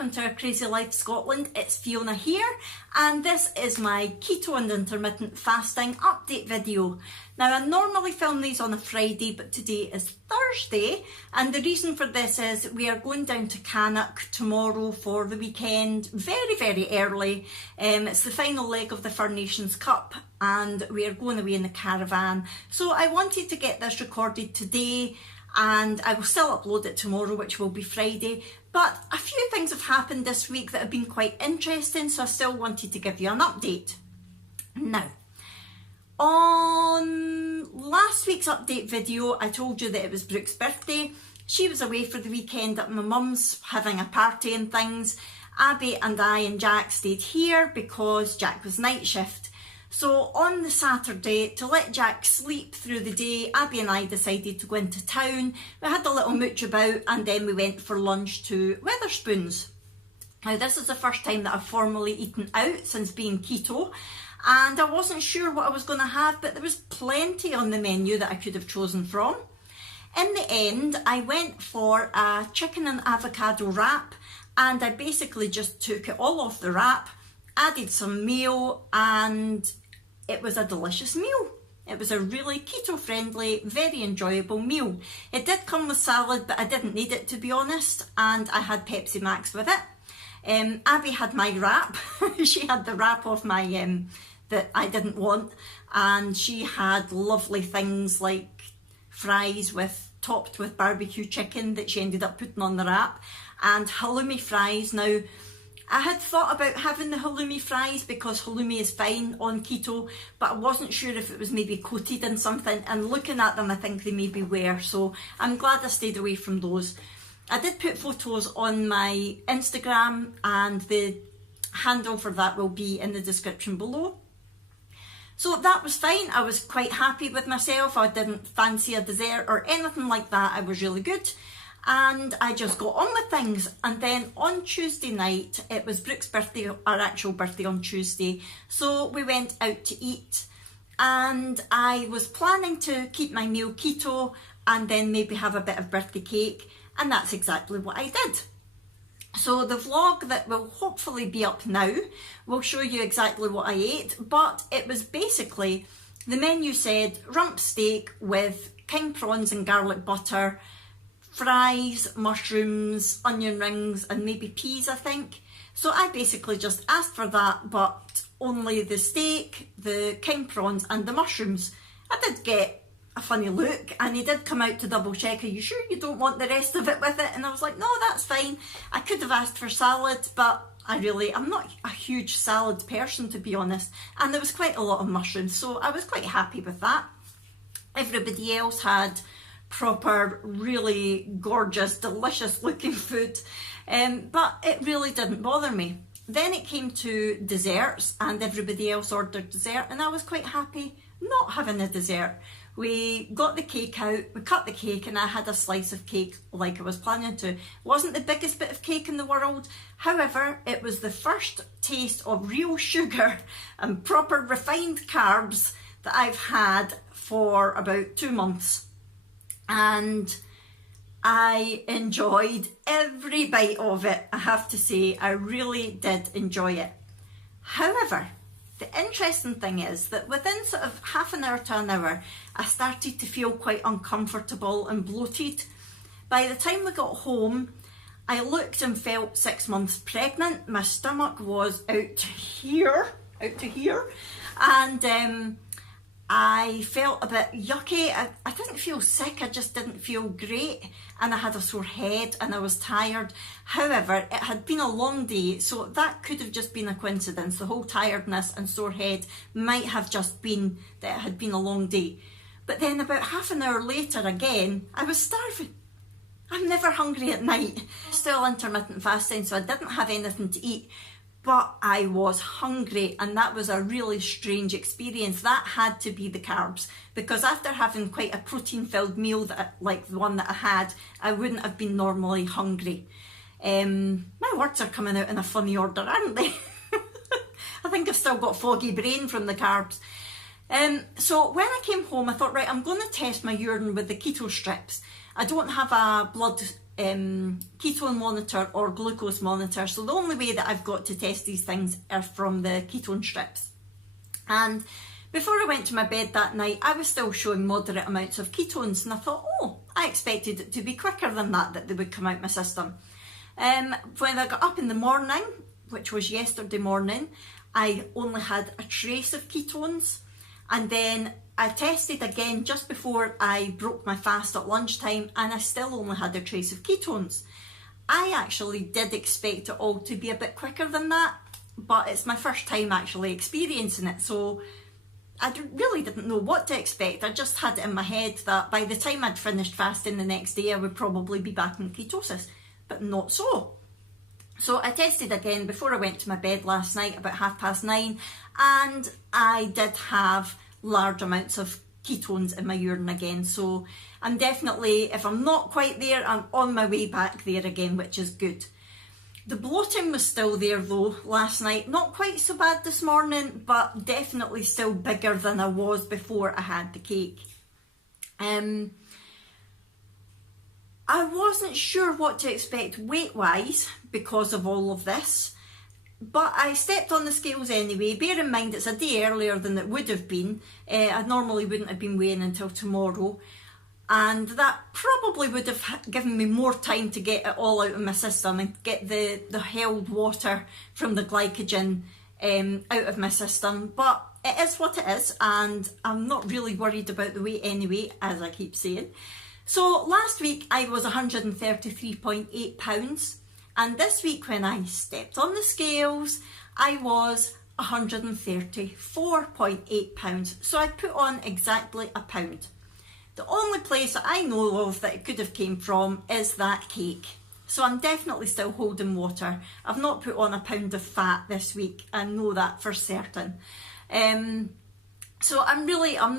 welcome to Our Crazy Life Scotland. It's Fiona here, and this is my keto and intermittent fasting update video. Now, I normally film these on a Friday, but today is Thursday, and the reason for this is we are going down to Cannock tomorrow for the weekend, very early. It's the final leg of the First Nations Cup, and we are going away in the caravan. So I wanted to get this recorded today, and I will still upload it tomorrow, which will be Friday. But a few things have happened this week that have been quite interesting, so I still wanted to give you an update. Now, on last week's update video, I told you that it was Brooke's birthday. She was away for the weekend at my mum's, having a party and things. Abby and I and Jack stayed here because Jack was night shift. So on the Saturday, to let Jack sleep through the day, Abby and I decided to go into town. We had a little mooch about, and then we went for lunch to Wetherspoons. Now, this is the first time that I've formally eaten out since being keto, and I wasn't sure what I was going to have, but there was plenty on the menu that I could have chosen from. In the end, I went for a chicken and avocado wrap, and I basically just took it all off the wrap, added some mayo, and it was a delicious meal. It was a really keto-friendly, very enjoyable meal. It did come with salad, but I didn't need it, to be honest, and I had Pepsi Max with it. Abby had my wrap. She had the wrap of my that I didn't want, and she had lovely things like fries topped with barbecue chicken that she ended up putting on the wrap, and halloumi fries. Now, I had thought about having the halloumi fries because halloumi is fine on keto, but I wasn't sure if it was maybe coated in something, and looking at them I think they maybe were, so I'm glad I stayed away from those. I did put photos on my Instagram, and the handle for that will be in the description below. So that was fine. I was quite happy with myself. I didn't fancy a dessert or anything like that. I was really good. And I just got on with things. And then on Tuesday night, it was Brooke's birthday, our actual birthday on Tuesday. So we went out to eat, and I was planning to keep my meal keto and then maybe have a bit of birthday cake. And that's exactly what I did. So the vlog that will hopefully be up now will show you exactly what I ate. But it was basically, the menu said rump steak with king prawns and garlic butter, fries, mushrooms, onion rings, and maybe peas, I think. So I basically just asked for that, but only the steak, the king prawns, and the mushrooms. I did get a funny look, and he did come out to double check, are you sure you don't want the rest of it with it? And I was like, no, that's fine. I could have asked for salad, but I'm not a huge salad person, to be honest. And there was quite a lot of mushrooms, so I was quite happy with that. Everybody else had proper, really gorgeous, delicious looking food, but it really didn't bother me. Then it came to desserts, and everybody else ordered dessert, and I was quite happy not having a dessert. We got the cake out, we cut the cake, and I had a slice of cake like I was planning to. It wasn't the biggest bit of cake in the world, however, it was the first taste of real sugar and proper refined carbs that I've had for about 2 months. And I enjoyed every bite of it, I have to say. I really did enjoy it. However, the interesting thing is that within sort of half an hour to an hour, I started to feel quite uncomfortable and bloated. By the time we got home, I looked and felt 6 months pregnant. My stomach was out to here, and I felt a bit yucky. I didn't feel sick, I just didn't feel great, and I had a sore head and I was tired. However, it had been a long day, so that could have just been a coincidence. The whole tiredness and sore head might have just been that it had been a long day. But then about half an hour later again, I was starving. I'm never hungry at night. Still intermittent fasting, so I didn't have anything to eat. But I was hungry, and that was a really strange experience. That had to be the carbs, because after having quite a protein-filled meal like the one that I had, I wouldn't have been normally hungry. My words are coming out in a funny order, aren't they? I think I've still got foggy brain from the carbs. So when I came home, I thought, right, I'm going to test my urine with the keto strips. I don't have a blood ketone monitor or glucose monitor, so the only way that I've got to test these things are from the ketone strips. And before I went to my bed that night, I was still showing moderate amounts of ketones, and I thought, oh, I expected it to be quicker than that they would come out my system. When I got up in the morning, which was yesterday morning, I only had a trace of ketones, and then I tested again just before I broke my fast at lunchtime, and I still only had a trace of ketones. I actually did expect it all to be a bit quicker than that, but it's my first time actually experiencing it, so I really didn't know what to expect. I just had it in my head that by the time I'd finished fasting the next day, I would probably be back in ketosis, but not so. So I tested again before I went to my bed last night about 9:30, and I did have large amounts of ketones in my urine again. So I'm definitely, if I'm not quite there, I'm on my way back there again, which is good. The bloating was still there though last night, not quite so bad this morning, but definitely still bigger than I was before I had the cake. I wasn't sure what to expect weight-wise because of all of this, but I stepped on the scales anyway. Bear in mind it's a day earlier than it would have been. I normally wouldn't have been weighing until tomorrow, and that probably would have given me more time to get it all out of my system and get the held water from the glycogen out of my system. But it is what it is, and I'm not really worried about the weight anyway, as I keep saying. So last week I was 133.8 pounds, and this week when I stepped on the scales I was 134.8 pounds. So I put on exactly a pound. The only place that I know of that it could have came from is that cake. So I'm definitely still holding water. I've not put on a pound of fat this week, I know that for certain. So I'm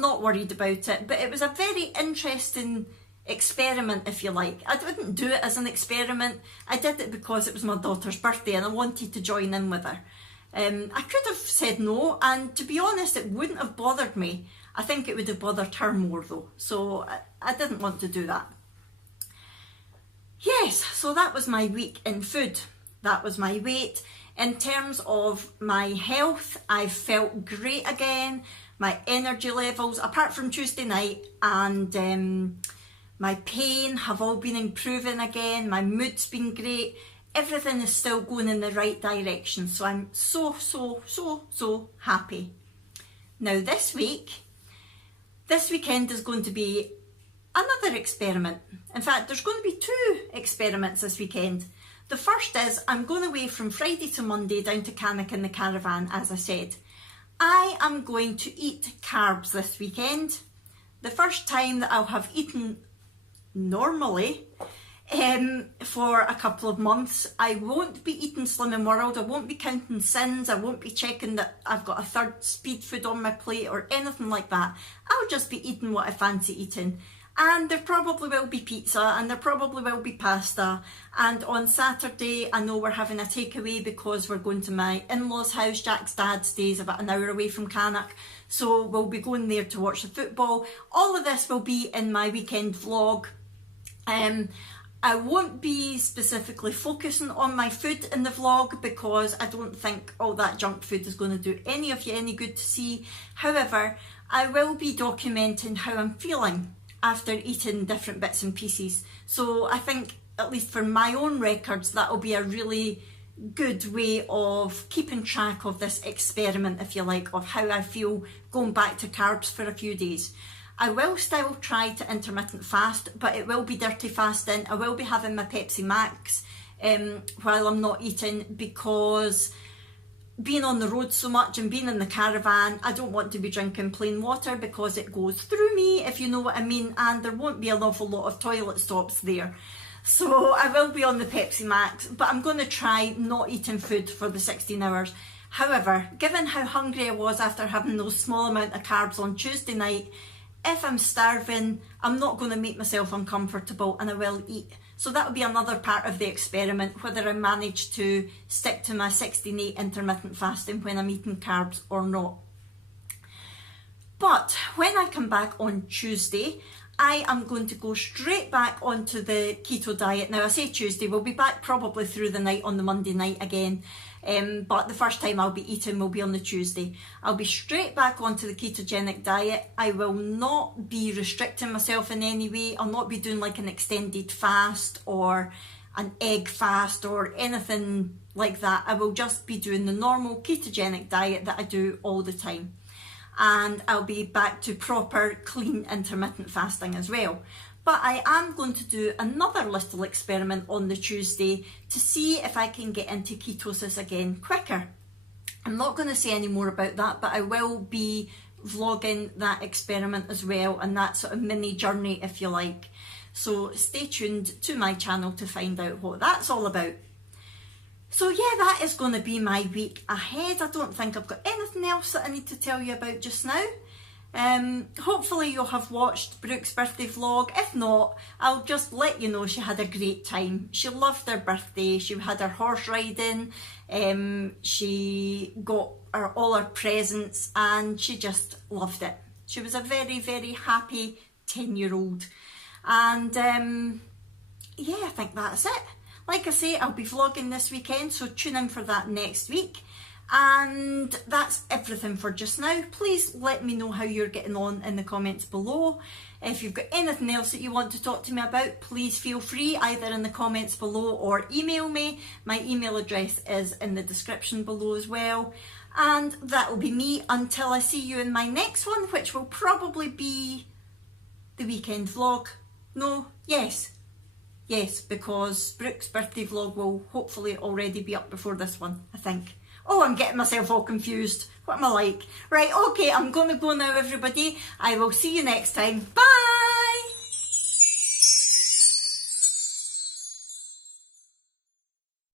not worried about it, but it was a very interesting experiment, if you like. I didn't do it as an experiment. I did it because it was my daughter's birthday and I wanted to join in with her. I could have said no, and to be honest, it wouldn't have bothered me. I think it would have bothered her more though, so I didn't want to do that. Yes, so that was my week in food. That was my weight. In terms of my health, I felt great again. My energy levels, apart from Tuesday night, and my pain have all been improving again. My mood's been great. Everything is still going in the right direction. So I'm so happy. Now this weekend is going to be another experiment. In fact, there's going to be 2 experiments this weekend. The first is I'm going away from Friday to Monday down to Cannock in the caravan, as I said. I am going to eat carbs this weekend. The first time that I'll have eaten normally for a couple of months. I won't be eating Slimming World, I won't be counting sins, I won't be checking that I've got a third speed food on my plate or anything like that. I'll just be eating what I fancy eating. And there probably will be pizza, and there probably will be pasta, and on Saturday I know we're having a takeaway because we're going to my in-laws house. Jack's dad stays about an hour away from Cannock, so we'll be going there to watch the football. All of this will be in my weekend vlog. I won't be specifically focusing on my food in the vlog because I don't think all that junk food is going to do any of you any good to see. However, I will be documenting how I'm feeling after eating different bits and pieces. So I think, at least for my own records, that will be a really good way of keeping track of this experiment, if you like, of how I feel going back to carbs for a few days. I will still try to intermittent fast, but it will be dirty fasting. I will be having my Pepsi Max while I'm not eating, because being on the road so much and being in the caravan, I don't want to be drinking plain water because it goes through me, if you know what I mean, and there won't be an awful lot of toilet stops there. So I will be on the Pepsi Max, but I'm going to try not eating food for the 16 hours. However, given how hungry I was after having those small amount of carbs on Tuesday night, if I'm starving, I'm not going to make myself uncomfortable and I will eat. So that will be another part of the experiment, whether I manage to stick to my 16-8 intermittent fasting when I'm eating carbs or not. But when I come back on Tuesday, I am going to go straight back onto the keto diet. Now I say Tuesday, we'll be back probably through the night on the Monday night again. But the first time I'll be eating will be on the Tuesday. I'll be straight back onto the ketogenic diet. I will not be restricting myself in any way. I'll not be doing like an extended fast or an egg fast or anything like that. I will just be doing the normal ketogenic diet that I do all the time. And I'll be back to proper clean intermittent fasting as well. But I am going to do another little experiment on the Tuesday to see if I can get into ketosis again quicker. I'm not going to say any more about that, but I will be vlogging that experiment as well, and that sort of mini journey, if you like. So stay tuned to my channel to find out what that's all about. So yeah, that is going to be my week ahead. I don't think I've got anything else that I need to tell you about just now. Hopefully you'll have watched Brooke's birthday vlog. If not, I'll just let you know she had a great time. She loved her birthday. She had her horse riding. She got all her presents and she just loved it. She was a very, very happy 10-year-old. And yeah, I think that's it. Like I say, I'll be vlogging this weekend, so tune in for that next week. And that's everything for just now. Please let me know how you're getting on in the comments below. If you've got anything else that you want to talk to me about, please feel free either in the comments below or email me. My email address is in the description below as well. And that will be me until I see you in my next one, which will probably be the weekend vlog. No, yes, because Brooke's birthday vlog will hopefully already be up before this one, I think. Oh, I'm getting myself all confused. What am I like? Right, okay, I'm going to go now, everybody. I will see you next time. Bye!